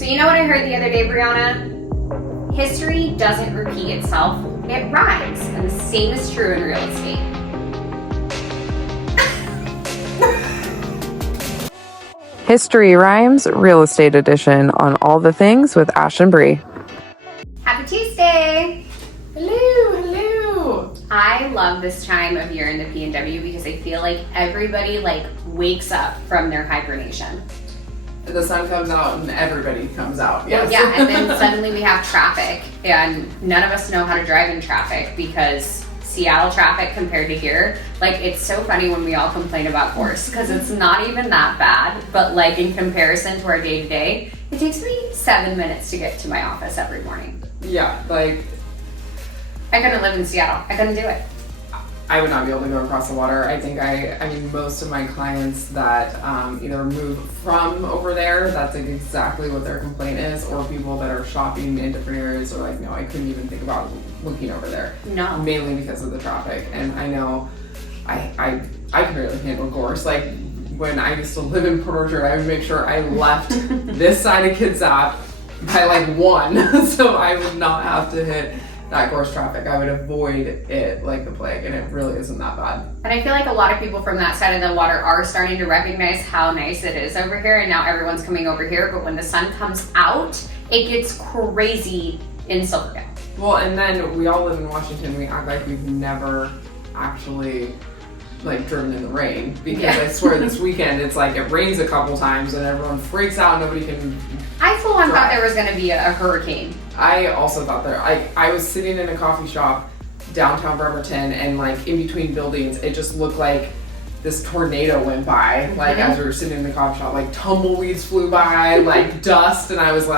So you know what I heard the other day, Brianna? History doesn't repeat itself, it rhymes. And the same is true in real estate. History Rhymes, Real Estate Edition on All the Things with Ash and Bree. Happy Tuesday! Hello. I love this time of year in the PNW because I feel like everybody wakes up from their hibernation. The sun comes out and everybody comes out. Yes. Yeah, and then suddenly we have traffic, and none of us know how to drive in traffic because Seattle traffic compared to here, it's so funny when we all complain about Gorse because it's not even that bad, but in comparison to our day to day, it takes me 7 minutes to get to my office every morning. Yeah, I couldn't live in Seattle. I couldn't do it. I would not be able to go across the water. I think most of my clients that either move from over there, that's exactly what their complaint is, or people that are shopping in different areas are no, I couldn't even think about looking over there. No. Mainly because of the traffic. And I know I could barely handle Gorse. When I used to live in Port Orchard, I would make sure I left this side of Kitsap by 1, so I would not have to hit that Gorse traffic. I would avoid it like the plague, and it really isn't that bad. And I feel like a lot of people from that side of the water are starting to recognize how nice it is over here, and now everyone's coming over here, but when the sun comes out, it gets crazy in Silverdale. Well, and then we all live in Washington. We act like we've never actually driven in the rain, because I swear this weekend it's it rains a couple times and everyone freaks out. Nobody can. I full on thought there was going to be a hurricane. I also thought I was sitting in a coffee shop downtown Bremerton, and in between buildings, it just looked like this tornado went by. As we were sitting in the coffee shop, tumbleweeds flew by, dust, and I was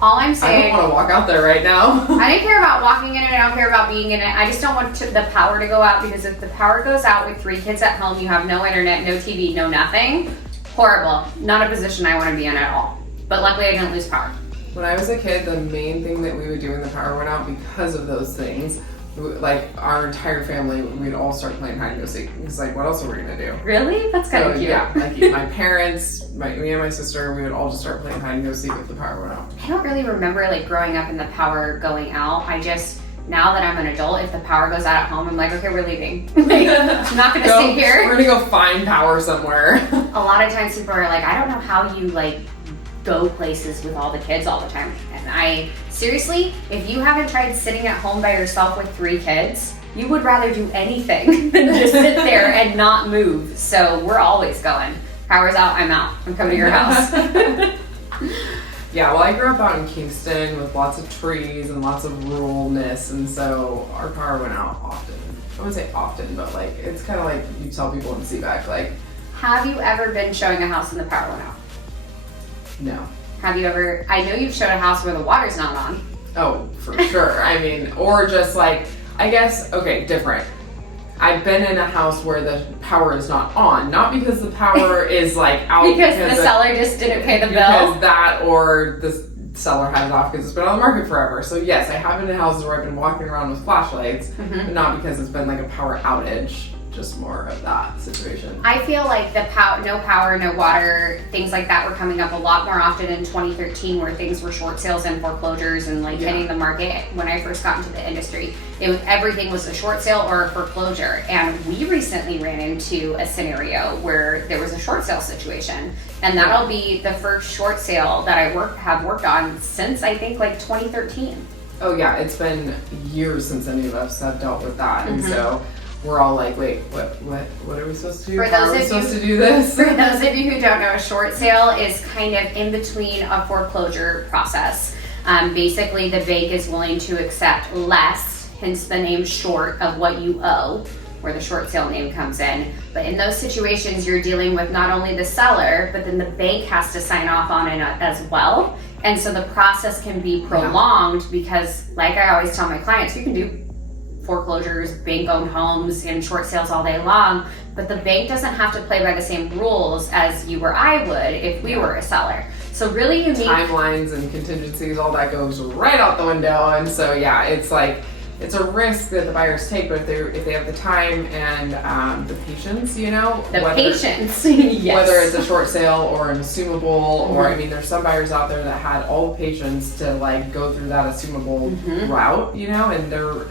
all I'm saying, I don't want to walk out there right now. I don't care about walking in it. I don't care about being in it. I just don't want the power to go out, because if the power goes out with 3 kids at home, you have no internet, no TV, no nothing. Horrible. Not a position I want to be in at all. But luckily I didn't lose power. When I was a kid, the main thing that we would do when the power went out, because of those things, our entire family, we'd all start playing hide and go seek. It's what else are we gonna do? Really? That's kind of cute. Yeah, my parents, me and my sister, we would all just start playing hide and go seek if the power went out. I don't really remember growing up and the power going out. Now that I'm an adult, if the power goes out at home, I'm okay, we're leaving. I'm not gonna stay here. We're gonna go find power somewhere. A lot of times people are I don't know how you go places with all the kids all the time. And seriously, if you haven't tried sitting at home by yourself with 3 kids, you would rather do anything than just sit there and not move. So we're always going. Power's out, I'm out. I'm coming to your house. Yeah, well, I grew up out in Kingston with lots of trees and lots of ruralness, and so our power went out often. I wouldn't say often, but it's kind of you tell people in Seaback, Have you ever been showing a house and the power went out? No. Have you ever, I know you've showed a house where the water's not on. Oh, for sure. Or just I guess, okay, different. I've been in a house where the power is not on, not because the power is out. because the seller just didn't pay the bill. Because that, or the seller has it off because it's been on the market forever. So yes, I have been in houses where I've been walking around with flashlights, but not because it's been a power outage. Just more of that situation. I feel the no power, no water, things like that were coming up a lot more often in 2013, where things were short sales and foreclosures and hitting the market. When I first got into the industry, everything was a short sale or a foreclosure. And we recently ran into a scenario where there was a short sale situation, and that'll be the first short sale that I have worked on since I think 2013. Oh yeah, it's been years since any of us have dealt with that, and so we're all wait, what are we supposed to do? How are we supposed to do this? For those of you who don't know, a short sale is kind of in between a foreclosure process. Basically, the bank is willing to accept less, hence the name short, of what you owe, where the short sale name comes in. But in those situations, you're dealing with not only the seller, but then the bank has to sign off on it as well. And so the process can be prolonged because, like I always tell my clients, you can do foreclosures, bank-owned homes, and short sales all day long, but the bank doesn't have to play by the same rules as you or I would if we were a seller. So really unique. Timelines and contingencies, all that goes right out the window. And so yeah, it's it's a risk that the buyers take, but if they have the time and the patience, you know, Patience, yes. Whether it's a short sale or an assumable, or I mean, there's some buyers out there that had all the patience to like go through that assumable route, you know, and they're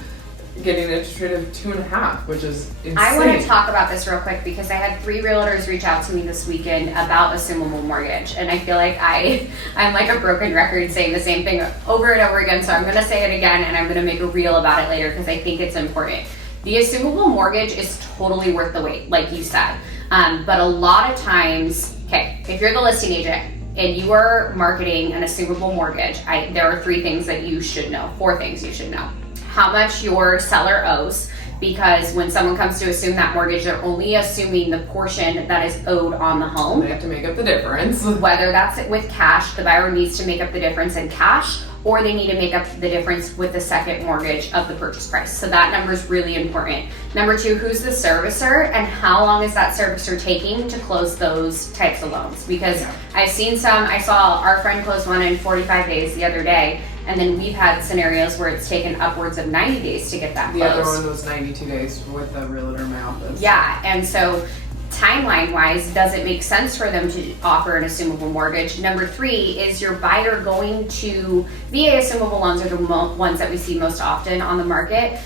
getting an interest rate of 2.5%, which is insane. I want to talk about this real quick because I had 3 realtors reach out to me this weekend about assumable mortgage, and I feel like I'm like a broken record saying the same thing over and over again, so I'm going to say it again and I'm going to make a reel about it later because I think it's important. The assumable mortgage is totally worth the wait, like you said, but a lot of times, okay, if you're the listing agent and you are marketing an assumable mortgage, there are 3 things that you should know, 4 things you should know. How much your seller owes, because when someone comes to assume that mortgage, they're only assuming the portion that is owed on the home. They have to make up the difference. Whether that's with cash, the buyer needs to make up the difference in cash, or they need to make up the difference with the second mortgage of the purchase price. So that number is really important. Number 2, who's the servicer and how long is that servicer taking to close those types of loans? Because I've seen I saw our friend close one in 45 days the other day. And then we've had scenarios where it's taken upwards of 90 days to get that closed. The other one was 92 days with the realtor in my office. Yeah, and so timeline-wise, does it make sense for them to offer an assumable mortgage? Number 3, is your buyer going to, VA assumable loans are the ones that we see most often on the market.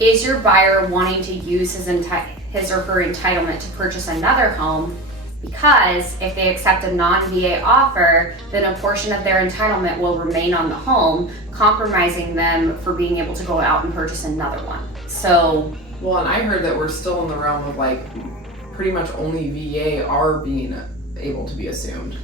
Is your buyer wanting to use his or her entitlement to purchase another home? Because if they accept a non-VA offer, then a portion of their entitlement will remain on the home, compromising them for being able to go out and purchase another one. So, well, and I heard that we're still in the realm of like pretty much only VA are being able to be assumed.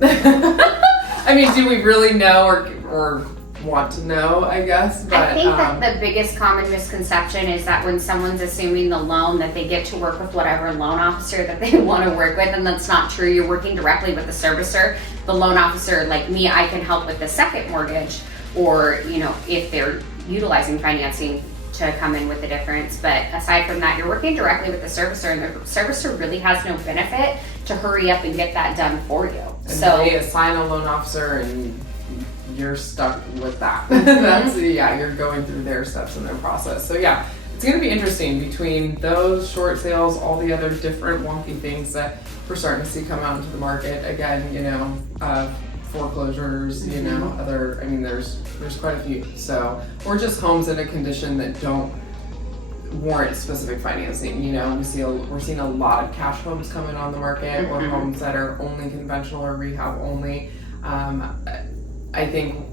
I mean, do we really know or want to know, I guess? But I think that the biggest common misconception is that when someone's assuming the loan that they get to work with whatever loan officer that they want to work with, and that's not true. You're working directly with the servicer. The loan officer, like me, I can help with the second mortgage, or you know, if they're utilizing financing to come in with the difference. But aside from that, you're working directly with the servicer, and the servicer really has no benefit to hurry up and get that done for you. And so they assign a loan officer and you're stuck with that. That's you're going through their steps in their process. So yeah, it's going to be interesting between those short sales, all the other different wonky things that we're starting to see come out into the market. Again, you know, foreclosures, you know, other, I mean, there's quite a few. So, or just homes in a condition that don't warrant specific financing. You know, we're seeing a lot of cash homes coming on the market, or homes that are only conventional or rehab only. I think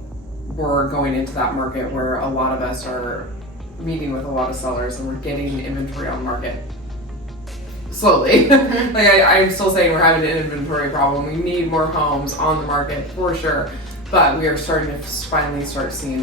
we're going into that market where a lot of us are meeting with a lot of sellers and we're getting inventory on the market slowly. Like I'm still saying we're having an inventory problem. We need more homes on the market for sure, but we are starting to finally start seeing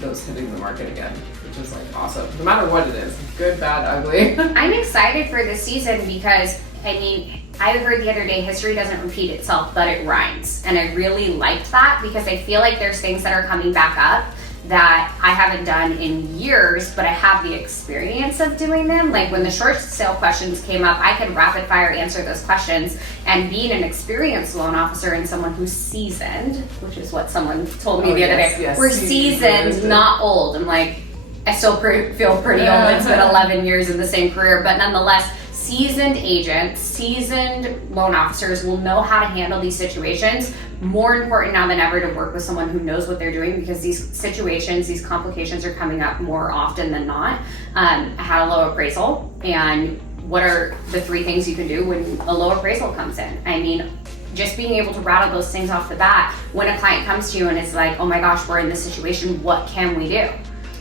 those hitting the market again, which is like awesome. No matter what it is, good, bad, ugly. I'm excited for this season because, I mean, I heard the other day, history doesn't repeat itself, but it rhymes. And I really liked that because I feel like there's things that are coming back up that I haven't done in years, but I have the experience of doing them. Like when the short sale questions came up, I could rapid fire answer those questions. And being an experienced loan officer and someone who's seasoned, which is what someone told me the other day, yes, we're seasoned, not old. I'm like, I still feel pretty old. It's been 11 years in the same career, but nonetheless, seasoned agents, seasoned loan officers will know how to handle these situations. More important now than ever to work with someone who knows what they're doing, because these situations, these complications are coming up more often than not. I had a low appraisal, and what are the 3 things you can do when a low appraisal comes in? I mean, just being able to rattle those things off the bat when a client comes to you and is like, oh my gosh, we're in this situation, what can we do?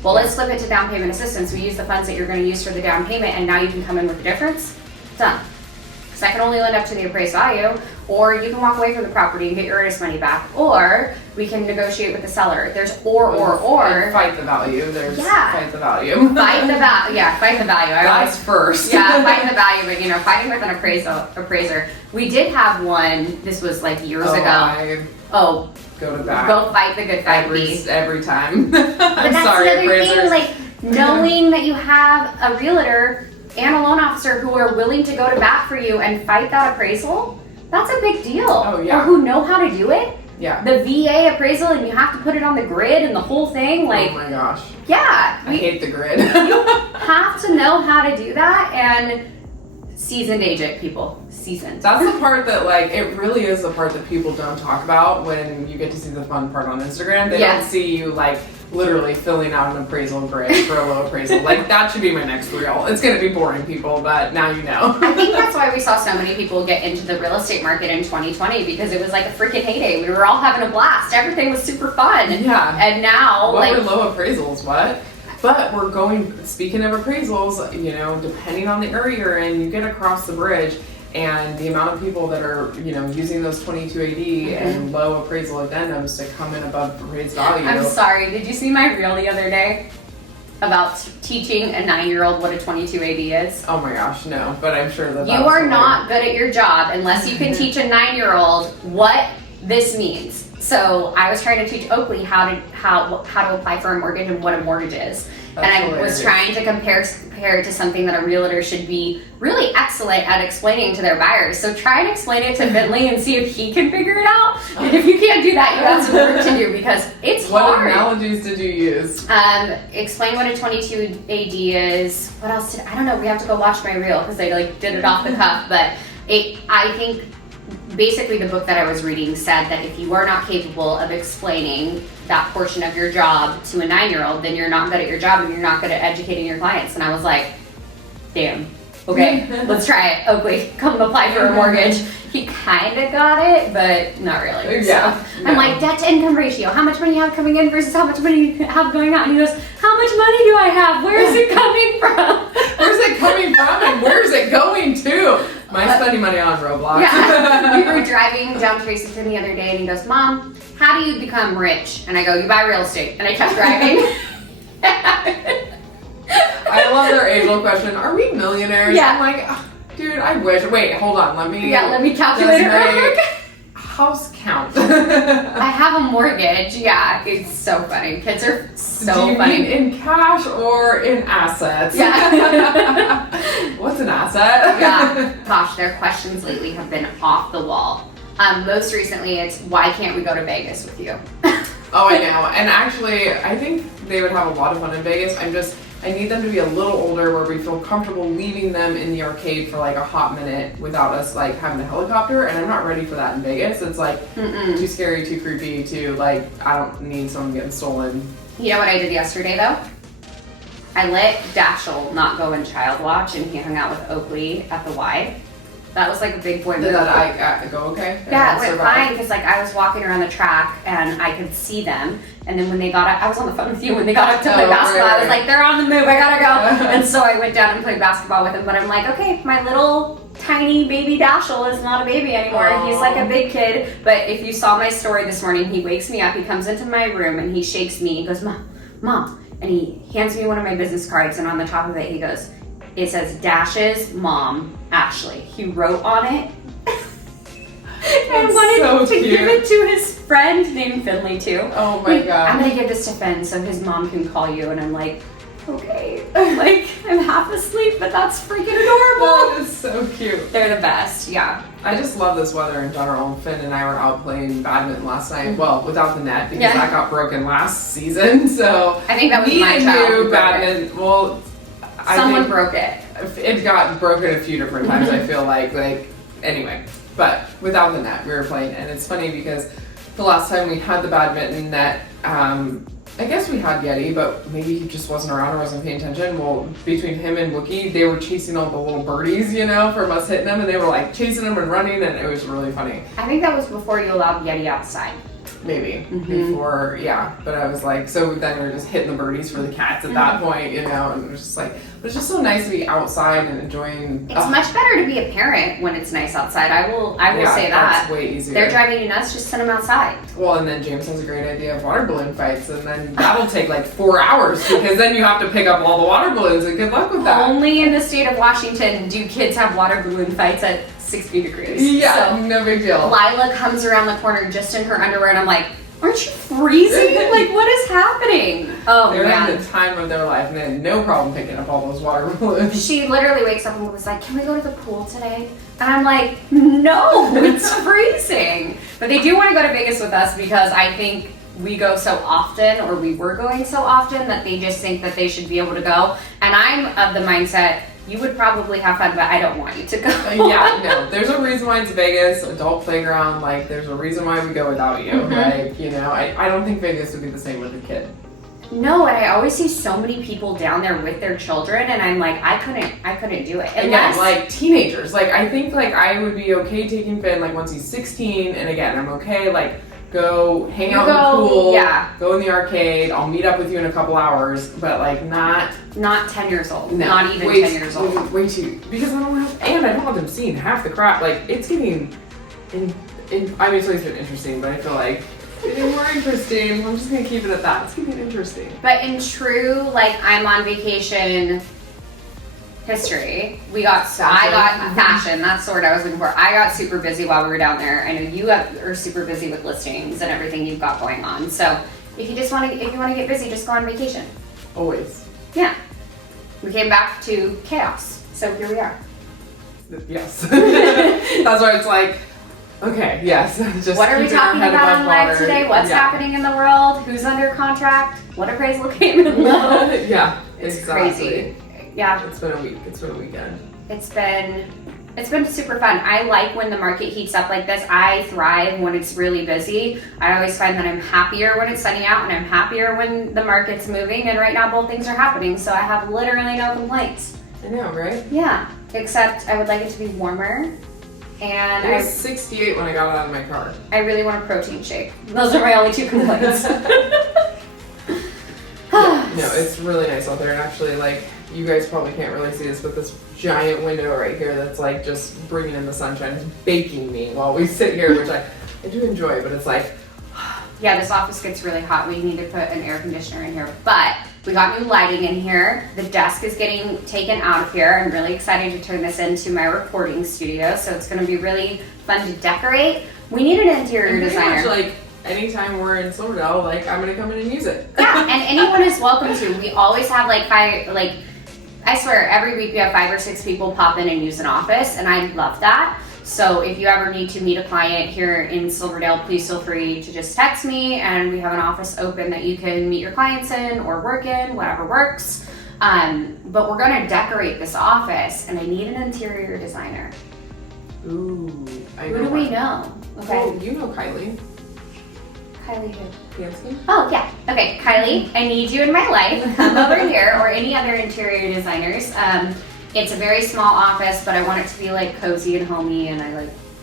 Well, let's flip it to down payment assistance. We use the funds that you're going to use for the down payment, and now you can come in with the difference. Done. Because I can only lend up to the appraised value, or you can walk away from the property and get your earnest money back, or we can negotiate with the seller. There's or. And fight the value. There's fight the value. Fight the value. Yeah, fight the value. That's first. Yeah, fight the value, but you know, fighting with an appraiser. We did have one. This was like years ago. Go to bat. Go fight the good fight. Every time. But that's sorry, another appraisers. thing, like knowing that you have a realtor and a loan officer who are willing to go to bat for you and fight that appraisal, that's a big deal. Oh, yeah. Or who know how to do it. Yeah. The VA appraisal, and you have to put it on the grid and the whole thing. Like, oh my gosh. yeah. I hate the grid. Have to know how to do that, and seasoned agent people. Seasoned. That's the part that, like, it really is the part that people don't talk about when you get to see the fun part on Instagram. They don't see you, like, literally filling out an appraisal grid for a low appraisal. Like, that should be my next reel. It's going to be boring, people, but now you know. I think that's why we saw so many people get into the real estate market in 2020, because it was like a freaking heyday. We were all having a blast. Everything was super fun. Yeah. And now, What like, were low appraisals? What? But we're going, speaking of appraisals, you know, depending on the area you're in, you get across the bridge, and the amount of people that are, you know, using those 2280 and low appraisal addendums to come in above appraised value. I'm sorry, did you see my reel the other day about teaching a 9-year-old what a 2280 is? Oh my gosh, no, but I'm sure that You are not good at your job unless you can teach a 9-year-old what this means. So I was trying to teach Oakley how to apply for a mortgage and what a mortgage is. That's and I hilarious. was trying to compare it to something that a realtor should be really excellent at explaining to their buyers. So try and explain it to Finley and see if he can figure it out. And if you can't do that, you have some work to do, because it's What hard. analogies did you use? Explain what a 22 AD is. What else I don't know. We have to go watch my reel because I like did it off the cuff. But I think basically the book that I was reading said that if you are not capable of explaining that portion of your job to a 9-year-old, then you're not good at your job and you're not good at educating your clients. And I was like, damn. Okay, let's try it. Oakley, come apply for a mortgage. He kind of got it, but not really. Yeah, So I'm like, debt to income ratio. How much money you have coming in versus how much money you have going out? And he goes, how much money do I have? Where is it coming from? Where's it coming from and where's it going to? Mine's spending money on Roblox. Yeah. We were driving down Tracyton the other day, and he goes, Mom, how do you become rich? And I go, you buy real estate. And I kept driving. I love their age-old question. Are we millionaires? Yeah. I'm like, "Ugh, dude, I wish. Wait, hold on. Let me calculate it real does quick. my house count. I have a mortgage. Yeah, it's so funny. Kids are so Do you funny. mean in cash or in assets? Yeah. What's an asset? Yeah. Gosh, their questions lately have been off the wall. Most recently, it's why can't we go to Vegas with you? Oh, I know. And actually, I think they would have a lot of fun in Vegas. I need them to be a little older where we feel comfortable leaving them in the arcade for like a hot minute without us like having a helicopter. And I'm not ready for that in Vegas. It's like too scary, too creepy, too like, I don't need someone getting stolen. You know what I did yesterday though? I let Dashel not go in child watch, and he hung out with Oakley at the Y. That was like a big boy move. Did that go okay? Yeah, it went Survive? fine because like I was walking around the track and I could see them, and then when they got up, I was on the phone with you. When they got up to play basketball, I was like, they're on the move. I gotta go. And so I went down and played basketball with them. But I'm like, okay, my little tiny baby Dashel is not a baby anymore. Aww. He's like a big kid. But if you saw my story this morning, he wakes me up. He comes into my room and he shakes me. He goes, Mom, and he hands me one of my business cards. And on the top of it, he goes, it says Dash's mom, Ashley. He wrote on it. And wanted so to cute. give it to his friend named Finley too. Oh my god. I'm gonna give this to Finn so his mom can call you. And I'm like, okay. Like, I'm half asleep, but that's freaking adorable. That is so cute. They're the best, yeah. I just love this weather in general. Finn and I were out playing badminton last night. Well, without the net because Yeah. that got broken last season. So I think that was me my and child who you broke badminton. Well, I Someone think broke it. it got broken a few different times. I feel like anyway. But without the net, we were playing, and it's funny because the last time we had the badminton net, I guess we had Yeti, but maybe he just wasn't around or wasn't paying attention. Well, between him and Wookie, they were chasing all the little birdies, you know, from us hitting them, and they were like chasing them and running, and it was really funny. I think that was before you allowed Yeti outside. Maybe before, yeah. But I was like, so then we were just hitting the birdies for the cats at that point, you know, and it was just like, but it's just so nice to be outside and enjoying. It's much better to be a parent when it's nice outside. I will say that. That's way easier. They're driving you nuts, just send them outside. Well, and then James has a great idea of water balloon fights, and then that'll take like 4 hours because then you have to pick up all the water balloons, and good luck with that. Only in the state of Washington do kids have water balloon fights at 60 degrees. Yeah, So no big deal. Lila comes around the corner just in her underwear, and I'm like, Aren't you freezing? Like, what is happening? Oh, They're man. in the time of their life and they had no problem picking up all those water balloons. She literally wakes up and was like, can we go to the pool today? And I'm like, no, it's freezing. But they do want to go to Vegas with us because I think we go so often, or we were going so often, that they just think that they should be able to go. And I'm of the mindset, you would probably have fun, but I don't want you to go. Yeah, no, there's a reason why it's Vegas, adult playground, like there's a reason why we go without you. Like, you know, I don't think Vegas would be the same with a kid. No, and I always see so many people down there with their children, and I'm like, I couldn't do it. Again, like teenagers, like I think like I would be okay taking Finn like once he's 16, and again, I'm okay, like go hang out in the pool, go in the arcade, I'll meet up with you in a couple hours, but like not 10 years old, no, not even 10 years old. Way too, because I don't want them seeing half the crap, like it's getting, I mean it's always been interesting, but I feel like it's getting more interesting. I'm just gonna keep it at that. It's getting interesting. But in true, like, I'm on vacation history, I got fashion, that's the word I was looking for. I got super busy while we were down there. I know you are super busy with listings and everything you've got going on. So if you want to get busy, just go on vacation. Always. Yeah. We came back to chaos. So here we are. Yes. That's why it's like, okay, yes. Just what are we keeping our talking head about above on live water. today? What's happening in the world? Who's under contract? What appraisal came in low? Yeah, It's exactly. crazy. Yeah. It's been a week. It's been a weekend. It's been super fun. I like when the market heats up like this. I thrive when it's really busy. I always find that I'm happier when it's sunny out, and I'm happier when the market's moving, and right now both things are happening, so I have literally no complaints. I know, right? Yeah, except I would like it to be warmer, and It was 68 when I got out of my car. I really want a protein shake. Those are my only two complaints. No, it's really nice out there, and actually, like, you guys probably can't really see this, but this giant window right here that's like just bringing in the sunshine is baking me while we sit here, which I do enjoy, but it's like, yeah, this office gets really hot. We need to put an air conditioner in here, but we got new lighting in here. The desk is getting taken out of here. I'm really excited to turn this into my recording studio, so it's gonna be really fun to decorate. We need an interior pretty designer. much, like, anytime we're in Silverdale, like, I'm gonna come in and use it. Yeah, and anyone is welcome to. We always have I swear every week we have 5 or 6 people pop in and use an office, and I love that. So if you ever need to meet a client here in Silverdale, please feel free to just text me, and we have an office open that you can meet your clients in or work in, whatever works. But we're gonna decorate this office, and I need an interior designer. Ooh, I Who know. do we know? Okay, Oh, you know Kylie Kylie who? Hansky? Oh, yeah. Okay, Kylie, I need you in my life. Come over here, or any other interior designers. It's a very small office, but I want it to be like cozy and homey, and I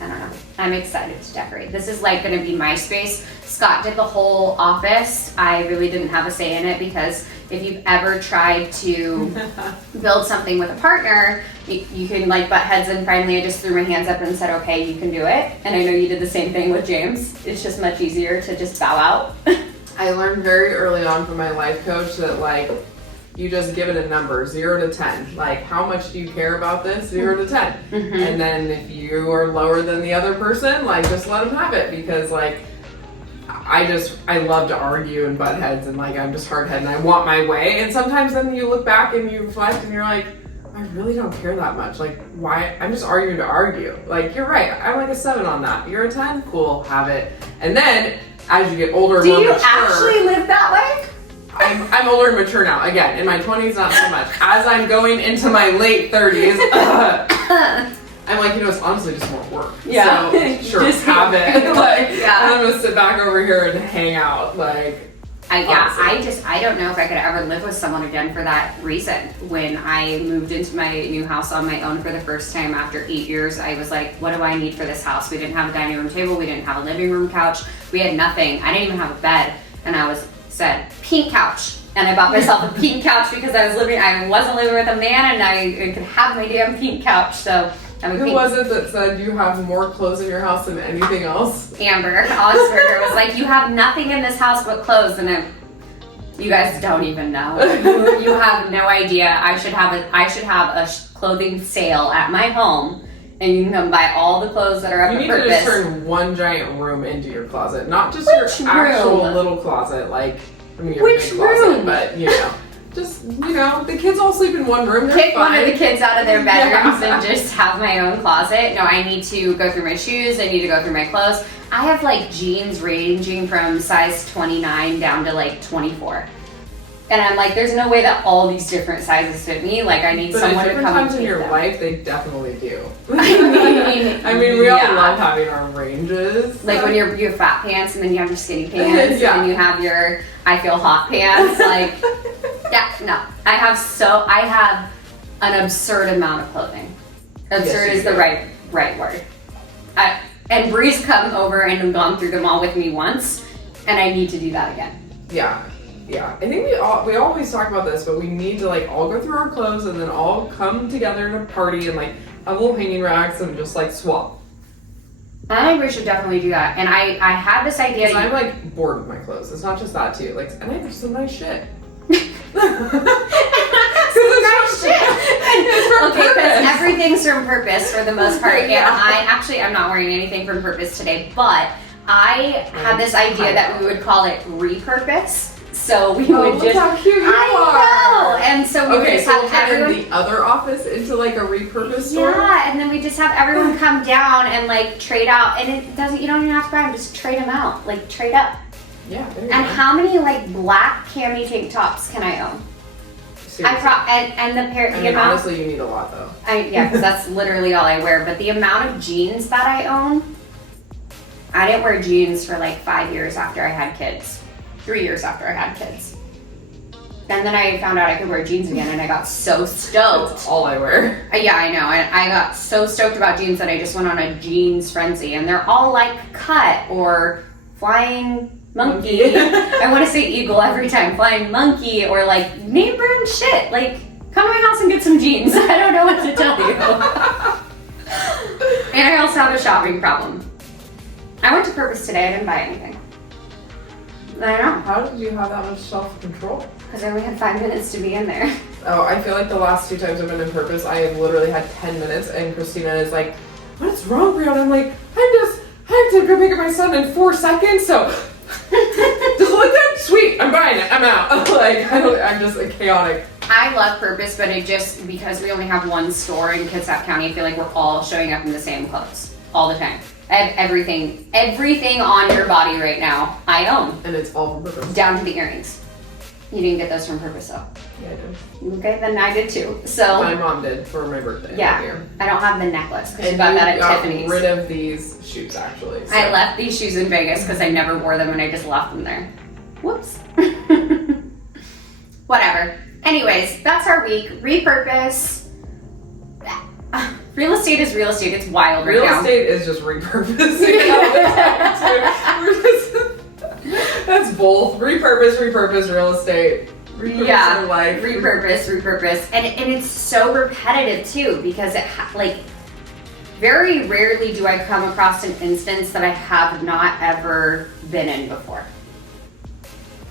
don't know. I'm excited to decorate. This is like gonna be my space. Scott did the whole office. I really didn't have a say in it, because if you've ever tried to build something with a partner, you can like butt heads, and finally I just threw my hands up and said, okay, you can do it. And I know you did the same thing with James. It's just much easier to just bow out. I learned very early on from my life coach that, like, you just give it a number, 0 to 10. Like, how much do you care about this? 0 to 10. And then if you are lower than the other person, like, just let them have it, because, like, I love to argue and butt heads, and like I'm just hard headed and I want my way. And sometimes then you look back and you reflect and you're like, I really don't care that much. Like, why? I'm just arguing to argue. Like, you're right. I'm like a 7 on that. You're a 10? Cool, have it. And then as you get older and more mature. Do you actually live that way? I'm older and mature now. Again, in my 20s, not so much. As I'm going into my late 30s, I'm like, it's honestly just more work. Yeah. So, sure, Just have it. Like, yeah. I'm gonna sit back over here and hang out. Like, I don't know if I could ever live with someone again for that reason. When I moved into my new house on my own for the first time after 8 years, I was like, what do I need for this house? We didn't have a dining room table. We didn't have a living room couch. We had nothing. I didn't even have a bed. And I said, pink couch. And I bought myself a pink couch because I wasn't living with a man, and I could have my damn pink couch. So who was it that said you have more clothes in your house than anything else? Amber Osberger was like, you have nothing in this house but clothes. And you guys don't even know. You have no idea. I should have a clothing sale at my home and you can come buy all the clothes that are up You for need to purpose. just turn one giant room into your closet, not just Which your actual room? little closet. Like, I mean, your Which big closet, room? but you know, just the kids all sleep in one room. They're Pick fine. one of the kids out of their bedrooms Yeah. and just have my own closet. No, I need to go through my shoes. I need to go through my clothes. I have like jeans ranging from size 29 down to like 24. And I'm like, there's no way that all these different sizes fit me. Like, I need But someone at to different come times and in take your them. life, they definitely do. I mean, we all yeah. love having our ranges. Like when you have fat pants and then you have your skinny pants Yeah. and then you have your I feel hot pants. Like, yeah, no. I have an absurd amount of clothing. Absurd Yes, you is the do. right word. And Bree's come over and gone through them all with me once, and I need to do that again. Yeah. I think we always talk about this, but we need to like all go through our clothes and then all come together in a party and like have little hanging racks and just like swap. I think we should definitely do that. And I had this idea. Because I'm like bored with my clothes. It's not just that too. Like, and I have some nice shit. Okay, because everything's from purpose for the most part, and I'm not wearing anything from purpose today, but I had this idea that we would call it repurpose. So we would look just how cute you I know, and so we would Okay, just so have we'll turn everyone. the other office into like a repurposed store. Yeah, and then we just have everyone come down and like trade out, and it doesn't. You don't even have to buy them; just trade them out, like trade up. Yeah, there you And go. how many like black cami tank tops can I own? Seriously. And the pair. I The mean, amount. honestly, you need a lot though. Yeah, because that's literally all I wear. But the amount of jeans that I own, I didn't wear jeans for like 5 years after I had kids. 3 years after I had kids. And then I found out I could wear jeans again, and I got so stoked. That's all I wear. Yeah, I know. I got so stoked about jeans that I just went on a jeans frenzy. And they're all like cut or flying monkey. I want to say eagle every time. Flying monkey or like name brand shit. Like, come to my house and get some jeans. I don't know what to tell you. And I also have a shopping problem. I went to Purpose today. I didn't buy anything. I know. How did you have that much self-control? Because I only had 5 minutes to be in there. Oh, I feel like the last 2 times I've been in Purpose, I have literally had 10 minutes, and Christina is like, "What's wrong, Brianna?" I'm like, I have to go pick up my son in 4 seconds, so just look that sweet. I'm buying it. I'm out. Like, I'm just a chaotic. I love Purpose, but it just, because we only have one store in Kitsap County, I feel like we're all showing up in the same clothes all the time. I have everything on your body right now, I own, And it's all from Purpose. down to the earrings. You didn't get those from Purpose though. Yeah, I did. Okay, then I did too. So, My mom did for my birthday. yeah, That year. I don't have the necklace because you And got you that at got Tiffany's. rid of these shoes, actually. So. I left these shoes in Vegas because I never wore them and I just left them there. Whoops. Whatever. Anyways, that's our week. Repurpose. Real estate is real estate. It's wild right Real now. estate is just repurposing all the time, too. We're just, that's both. Repurpose, real estate. Repurpose our life. repurpose. And it's so repetitive too because very rarely do I come across an instance that I have not ever been in before.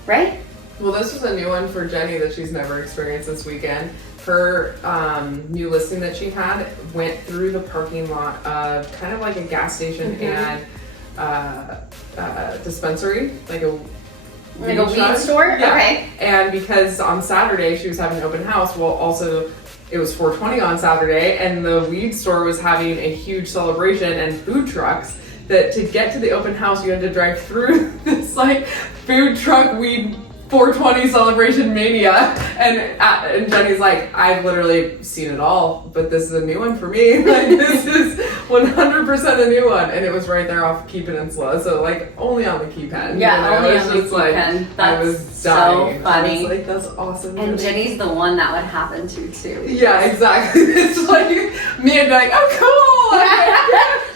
Right? Well, this was a new one for Jenny that she's never experienced this weekend. Her new listing that she had went through the parking lot of kind of like a gas station and dispensary, like a Weed shop. store? Yeah. Okay. And because on Saturday she was having an open house, well, also it was 420 on Saturday, and the weed store was having a huge celebration and food trucks. That to get to the open house, you had to drive through this like food truck weed 420 celebration mania, and Jenny's like, I've literally seen it all, but this is a new one for me. Like, this is 100% a new one, and it was right there off Key Peninsula, so like only on the Key Pen. Yeah, you know? only It was on the just Key like, Pen. I was That's so dying. funny. I was like, that's awesome. And Jenny. Jenny's the one that would happen to too. Yeah, exactly. It's like me and be like, oh cool.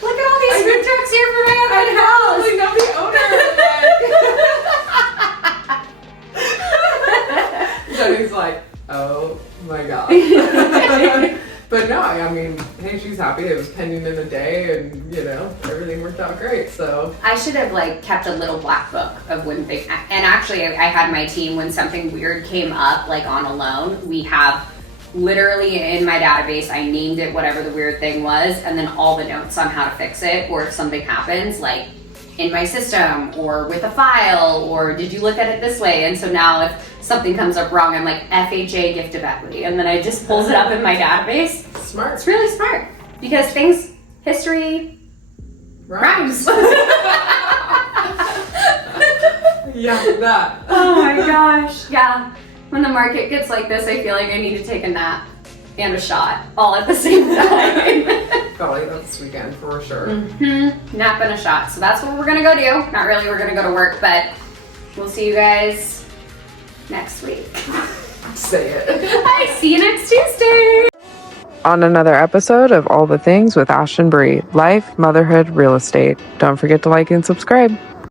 Look at all these food trucks here for my I open house. like know the owner. Jenny's like, oh my god. But no, I mean, hey, she's happy. It was pending in a day, and you know, everything worked out great. So I should have like kept a little black book of when big, and actually I had my team when something weird came up like on a loan, we have literally in my database, I named it whatever the weird thing was, and then all the notes on how to fix it, or if something happens, like in my system or with a file, or did you look at it this way? And so now if something comes up wrong, I'm like FHA gift of equity, and then it just pulls it up in my database. Smart. It's really smart because history rhymes. Yeah, that. Oh my gosh. Yeah. When the market gets like this, I feel like I need to take a nap and a shot all at the same time. Felt like that this weekend for sure. Nap and a shot. So that's what we're gonna go do. Not really, we're gonna go to work, but we'll see you guys next week. Say it. Bye. See you next Tuesday. On another episode of All the Things with Ash and Bree, life, motherhood, real estate. Don't forget to like and subscribe.